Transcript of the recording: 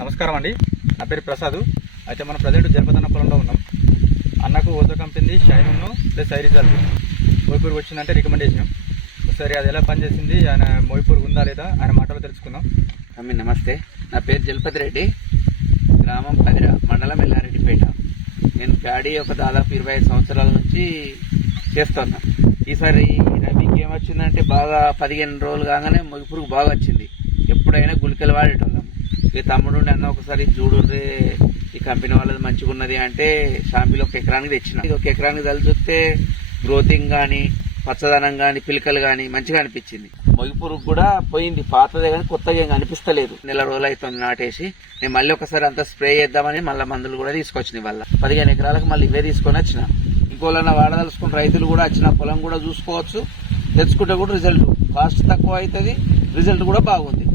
నమస్కారం అండి. నా పేరు ప్రసాద్. అయితే మనం ప్రజెంట్ జనపదన్న పొలంలో ఉన్నాం. అన్నకు ఓదో కంపెనీ షైన్ ప్లస్ ఐరిజాల్ మోయిపూర్ వచ్చిందంటే రికమెండేషన్. ఒకసారి అది ఎలా పనిచేసింది? ఆయన మోయిపూర్ ఉందా లేదా? ఆయన మాటలో తెలుసుకుందాం. అమ్మి నమస్తే. నా పేరు జలపతి రెడ్డి. గ్రామం పదిర మండలం ఎల్లారెడ్డిపేట. నేను ప్యాడీ ఒక దాదాపు ఇరవై ఐదు సంవత్సరాల నుంచి చేస్తున్నా ఈసారి రబీకి ఏమొచ్చిందంటే బాగా పదిహేను రోజులు కాగానే మొగిపురుగు బాగా వచ్చింది ఎప్పుడైనా గుళికలు వాడేటోళ్ళం. మీ తమ్ముడు అన్న ఒకసారి చూడుర్రే ఈ కంపెనీ వాళ్ళది మంచిగా ఉన్నది అంటే షాంపీలో ఒక ఎకరానికి తెచ్చిన. ఇది ఒక ఎకరానికి తల్లి చూస్తే గ్రోతింగ్ కానీ పచ్చదనం కానీ పిలకలు కానీ మంచిగా అనిపించింది. మొగిపురుగు కూడా పోయింది. పాతదే కానీ కొత్తగా ఏం అనిపిస్తలేదు నెల రోజులు అవుతుంది నాటేసి. నేను మళ్ళీ ఒకసారి అంతా స్ప్రే చేద్దామని మళ్ళీ మందులు కూడా తీసుకొచ్చిన వల్ల పదిహేను ఎకరాలకు మళ్ళీ ఇవే తీసుకొని వచ్చిన. ఇంకోళ్ళన్నా వాడదలుచుకున్న రైతులు కూడా వచ్చిన పొలం కూడా చూసుకోవచ్చు. తెచ్చుకుంటే కూడా రిజల్ట్. కాస్ట్ తక్కువ అవుతుంది. రిజల్ట్ కూడా బాగుంది.